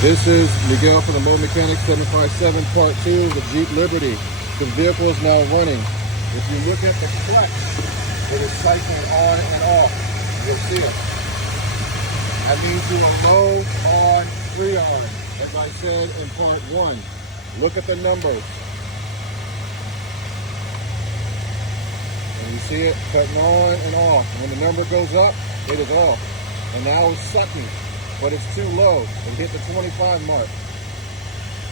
This is Miguel from the Mobile Mechanic 757 Part 2 of the Jeep Liberty. The vehicle is now running. If you look at the clutch, it is cycling on and off. You'll see it. That means you are low on, free-on. As I said in Part 1, look at the numbers. And you see it cutting on and off. When the number goes up, it is off. And now it's sucking. But it's too low. It hit the 25 mark.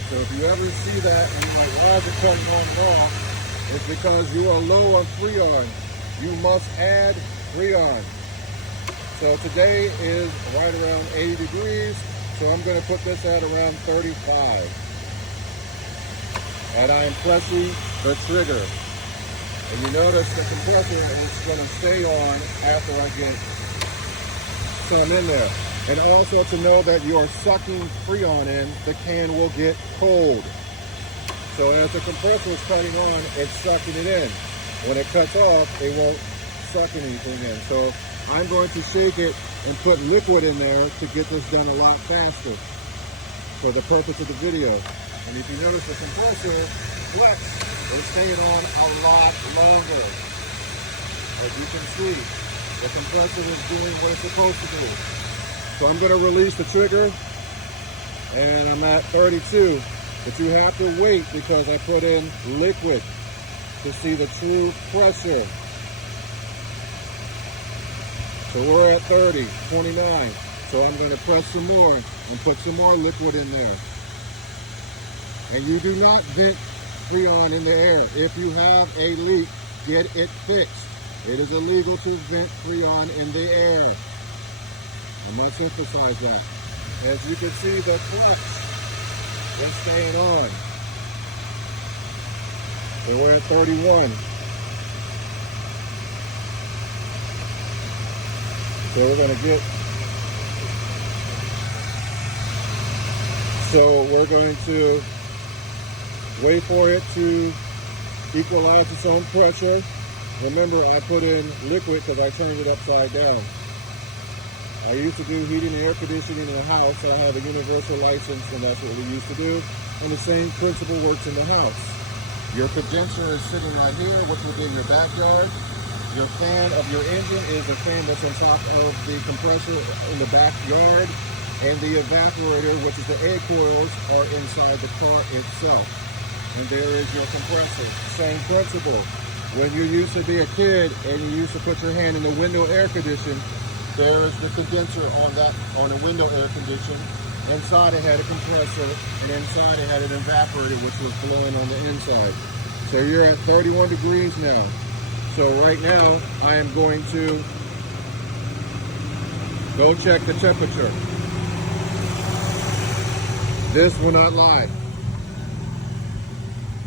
So if you ever see that and you're like, why is it cutting on and off? It's because you are low on Freon. You must add Freon. So today is right around 80 degrees. So I'm going to put this at around 35. And I am pressing the trigger. And you notice the compressor is going to stay on after I get some in there. And also to know that you are sucking Freon in, the can will get cold. So as the compressor is cutting on, it's sucking it in. When it cuts off, it won't suck anything in. So I'm going to shake it and put liquid in there to get this done a lot faster for the purpose of the video. And if you notice, the compressor flicks, it's staying on a lot longer. As you can see, the compressor is doing what it's supposed to do. So I'm going to release the trigger, and I'm at 32. But you have to wait because I put in liquid to see the true pressure. So we're at 30, 29. So I'm going to press some more and put some more liquid in there. And you do not vent Freon in the air. If you have a leak, get it fixed. It is illegal to vent Freon in the air. I must emphasize that. As you can see, the clutch is staying on. And we're at 31. So we're going to get... So we're going to wait for it to equalize its own pressure. Remember, I put in liquid because I turned it upside down. I used to do heating and air conditioning in the house. I have a universal license, and that's what we used to do. And the same principle works in the house. Your condenser is sitting right here, which will be in your backyard. Your fan of your engine is the fan that's on top of the compressor in the backyard. And the evaporator, which is the air coils, are inside the car itself. And there is your compressor. Same principle. When you used to be a kid and you used to put your hand in the window air condition, there is the condenser on a window air condition. Inside it had a compressor, and inside it had an evaporator which was blowing on the inside. So you're at 31 degrees now. So right now I am going to go check the temperature. This will not lie.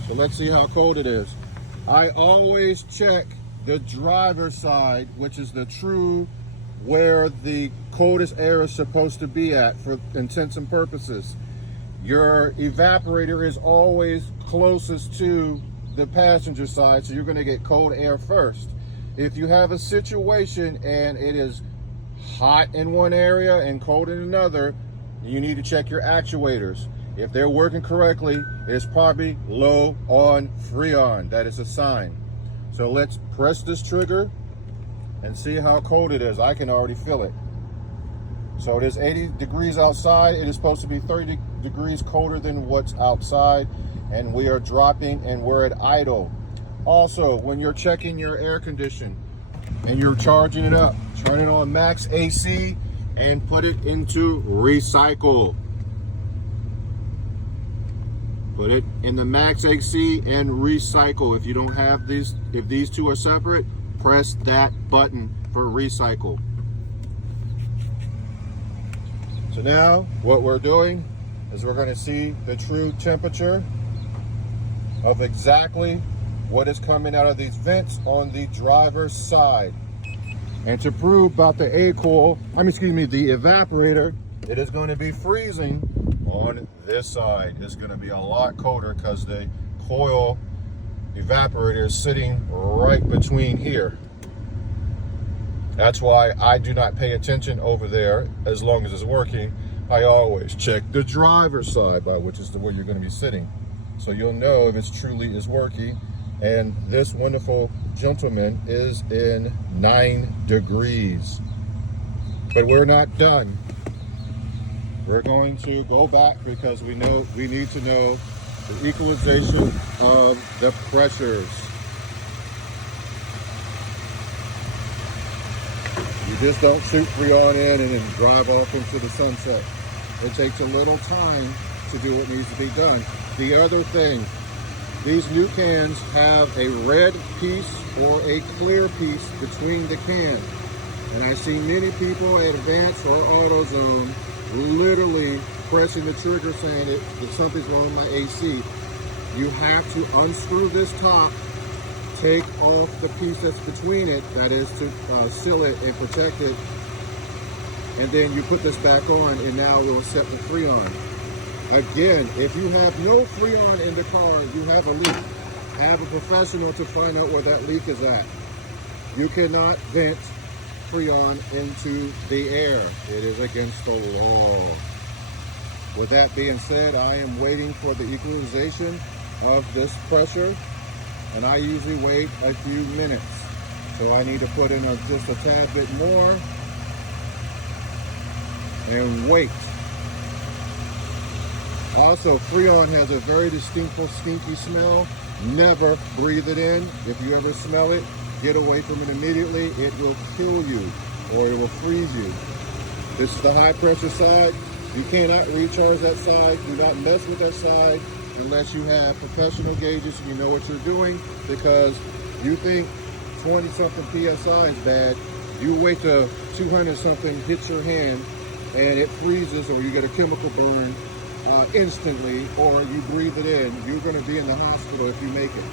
So let's see how cold it is. I always check the driver's side, which is the true where the coldest air is supposed to be at for intents and purposes. Your evaporator is always closest to the passenger side, so you're going to get cold air first. If you have a situation and it is hot in one area and cold in another, you need to check your actuators. If they're working correctly, it's probably low on Freon. That is a sign. So let's press this trigger and see how cold it is. I can already feel it. So it is 80 degrees outside. It is supposed to be 30 degrees colder than what's outside. And we are dropping and we're at idle. Also, when you're checking your air condition and you're charging it up, turn it on max AC and put it into recycle. Put it in the max AC and recycle. If you don't have these, if these two are separate, press that button for recycle. So now what we're doing is we're going to see the true temperature of exactly what is coming out of these vents on the driver's side. And to prove about the the evaporator, it is going to be freezing on this side. It's going to be a lot colder because the coil evaporator is sitting right between here. That's why I do not pay attention over there as long as it's working. I always check the driver's side, which is where you're going to be sitting. So you'll know if it's truly is working. And this wonderful gentleman is in 9 degrees. But we're not done. We're going to go back because we need to know the equalization of the pressures. You just don't shoot Freon in and then drive off into the sunset. It takes a little time to do what needs to be done. The other thing, these new cans have a red piece or a clear piece between the can. And I see many people at Advance or AutoZone literally pressing the trigger saying that something's wrong with my AC. You have to unscrew this top, take off the piece that's between it, that is to seal it and protect it, and then you put this back on and now we'll set the Freon. Again, if you have no Freon in the car, you have a leak. Have a professional to find out where that leak is at. You cannot vent Freon into the air. It is against the law. With that being said, I am waiting for the equalization of this pressure, and I usually wait a few minutes. So I need to put in just a tad bit more and wait. Also, Freon has a very distinctful stinky smell. Never breathe it in. If you ever smell it, get away from it immediately. It will kill you or it will freeze you. This is the high pressure side. You cannot recharge that side. Do not mess with that side unless you have professional gauges and you know what you're doing, because you think 20 something PSI is bad. You wait till 200 something hits your hand and it freezes, or you get a chemical burn instantly, or you breathe it in. You're going to be in the hospital if you make it.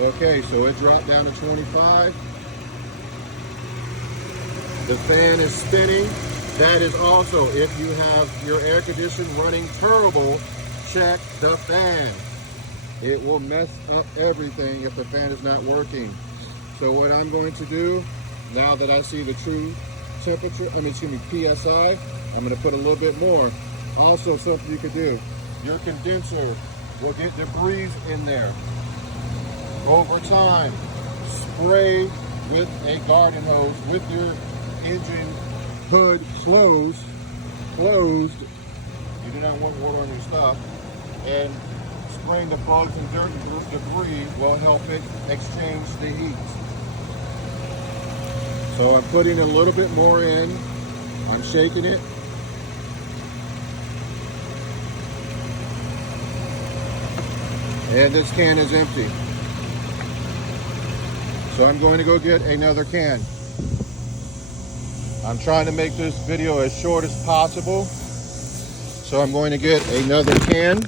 Okay, so it dropped down to 25. The fan is spinning. That is also, if you have your air conditioning running turbo, check the fan. It will mess up everything if the fan is not working. So what I'm going to do, now that I see the true temperature, PSI, I'm going to put a little bit more. Also, something you could do, your condenser will get debris in there. Over time, spray with a garden hose with your engine hood closed. You do not want water on your stuff. And spraying the bugs and dirt and debris will help it exchange the heat. So I'm putting a little bit more in. I'm shaking it. And this can is empty. So I'm going to go get another can. I'm trying to make this video as short as possible. So I'm going to get another can.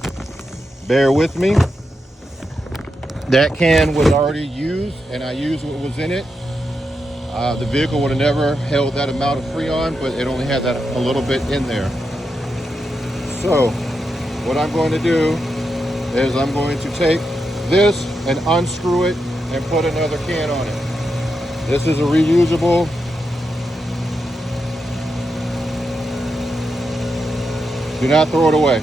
Bear with me. That can was already used and I used what was in it. The vehicle would have never held that amount of Freon, but it only had that a little bit in there. So what I'm going to do is I'm going to take this and unscrew it and put another can on it. This is a reusable. Do not throw it away.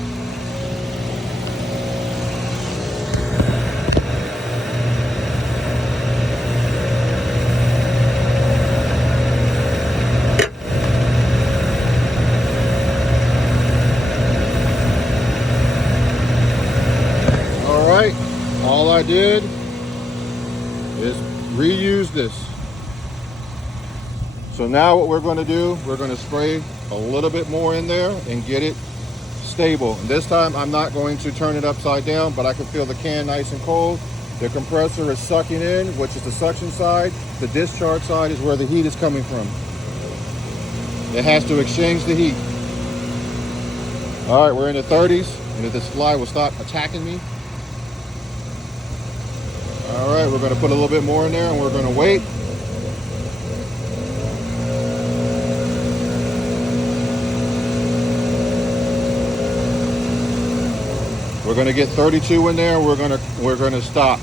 All I did is reuse this. So now what we're going to do, we're going to spray a little bit more in there and get it stable. And this time I'm not going to turn it upside down, but I can feel the can nice and cold. The compressor is sucking in, which is the suction side. The discharge side is where the heat is coming from. It has to exchange the heat. All right, we're in the 30s, and if this fly will stop attacking me. All right, we're going to put a little bit more in there and we're going to wait. We're going to get 32 in there and we're going to stop.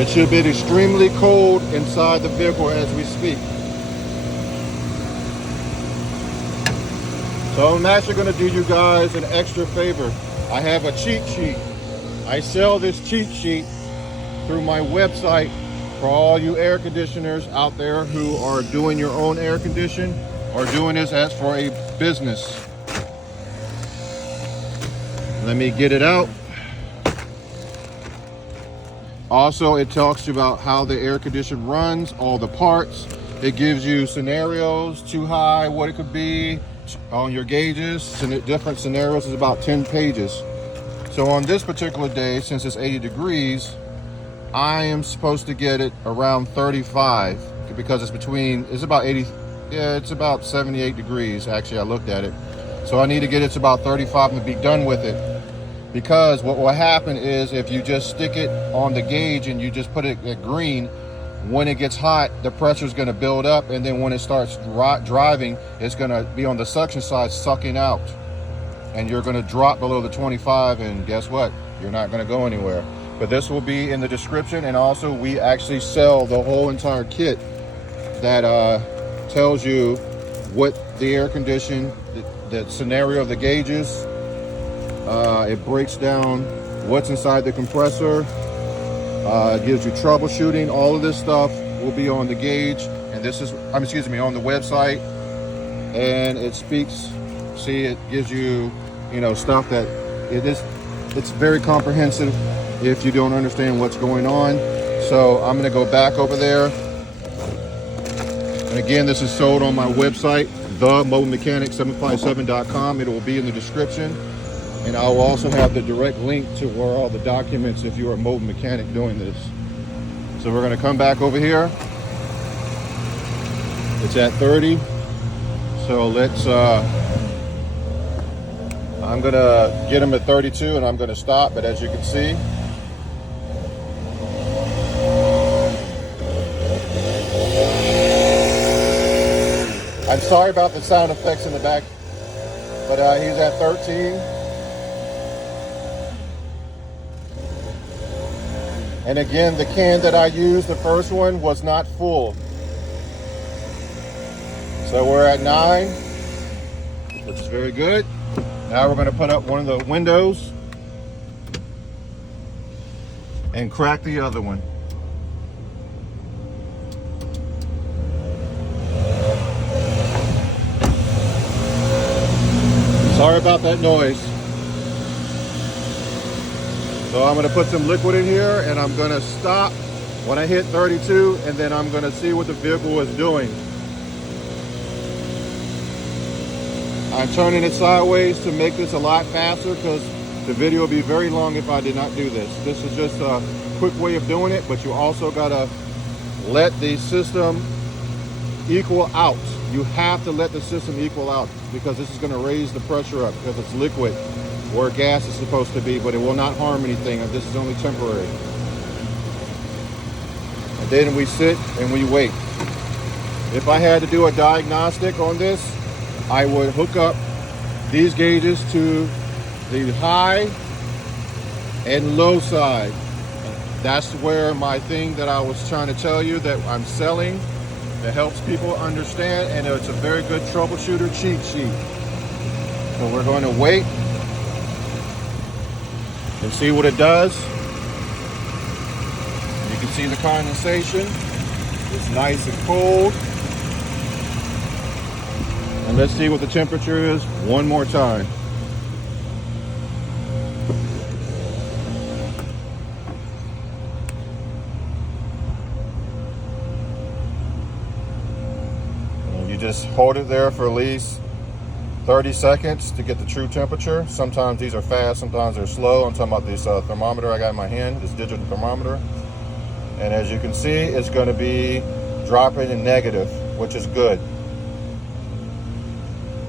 It should be extremely cold inside the vehicle as we speak. So I'm actually going to do you guys an extra favor. I have a cheat sheet. I sell this cheat sheet through my website for all you air conditioners out there who are doing your own air condition or doing this as for a business. Let me get it out. Also, it talks about how the air conditioner runs, all the parts. It gives you scenarios, too high, what it could be on your gauges. Different scenarios is about 10 pages. So on this particular day, since it's 80 degrees, I am supposed to get it around 35 because it's about 80, yeah, it's about 78 degrees. Actually, I looked at it. So I need to get it to about 35 and be done with it. Because what will happen is if you just stick it on the gauge and you just put it at green, when it gets hot, the pressure is going to build up, and then when it starts driving, it's going to be on the suction side sucking out, and you're going to drop below the 25, and guess what? You're not going to go anywhere. But this will be in the description, and also we actually sell the whole entire kit that tells you what the air condition, the scenario of the gauges. It breaks down what's inside the compressor. It gives you troubleshooting. All of this stuff will be on the gauge, and this is, on the website. And it speaks. See, it gives you, stuff that it's very comprehensive if you don't understand what's going on. So I'm going to go back over there. And again, this is sold on my website, mobilemechanic757.com. It will be in the description. And I will also have the direct link to where all the documents if you're a mobile mechanic doing this. So we're going to come back over here. It's at 30. So let's, I'm going to get them at 32 and I'm going to stop. But as you can see, I'm sorry about the sound effects in the back, but he's at 13. And again, the can that I used, the first one, was not full. So we're at 9, which is very good. Now we're going to put up one of the windows and crack the other one. Sorry about that noise. So I'm going to put some liquid in here and I'm going to stop when I hit 32, and then I'm going to see what the vehicle is doing. I'm turning it sideways to make this a lot faster because the video would be very long if I did not do this. This is just a quick way of doing it, but you also got to let the system equal out. You have to let the system equal out because this is going to raise the pressure up because it's liquid where gas is supposed to be, but it will not harm anything. This is only temporary. And then we sit and we wait. If I had to do a diagnostic on this, I would hook up these gauges to the high and low side. That's where my thing that I was trying to tell you that I'm selling that helps people understand, and it's a very good troubleshooter cheat sheet. So we're going to wait and see what it does. You can see the condensation. It's nice and cold. And let's see what the temperature is one more time. And you just hold it there for at least 30 seconds to get the true temperature. Sometimes these are fast, sometimes they're slow. I'm talking about this thermometer I got in my hand, this digital thermometer. And as you can see, it's going to be dropping in negative, which is good.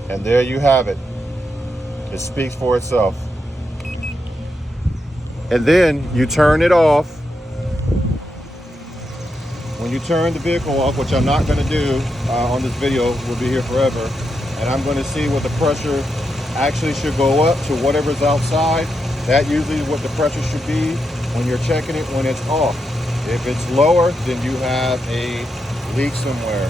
And there you have it. It speaks for itself. And then you turn it off. When you turn the vehicle off, which I'm not going to do on this video, we'll be here forever. And I'm going to see what the pressure actually should go up to whatever's outside. That usually is what the pressure should be when you're checking it when it's off. If it's lower, then you have a leak somewhere.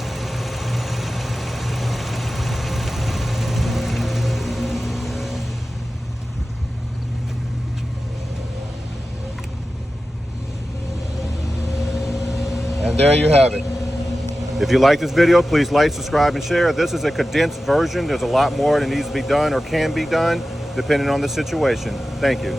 And there you have it. If you like this video, please like, subscribe, and share. This is a condensed version. There's a lot more that needs to be done or can be done depending on the situation. Thank you.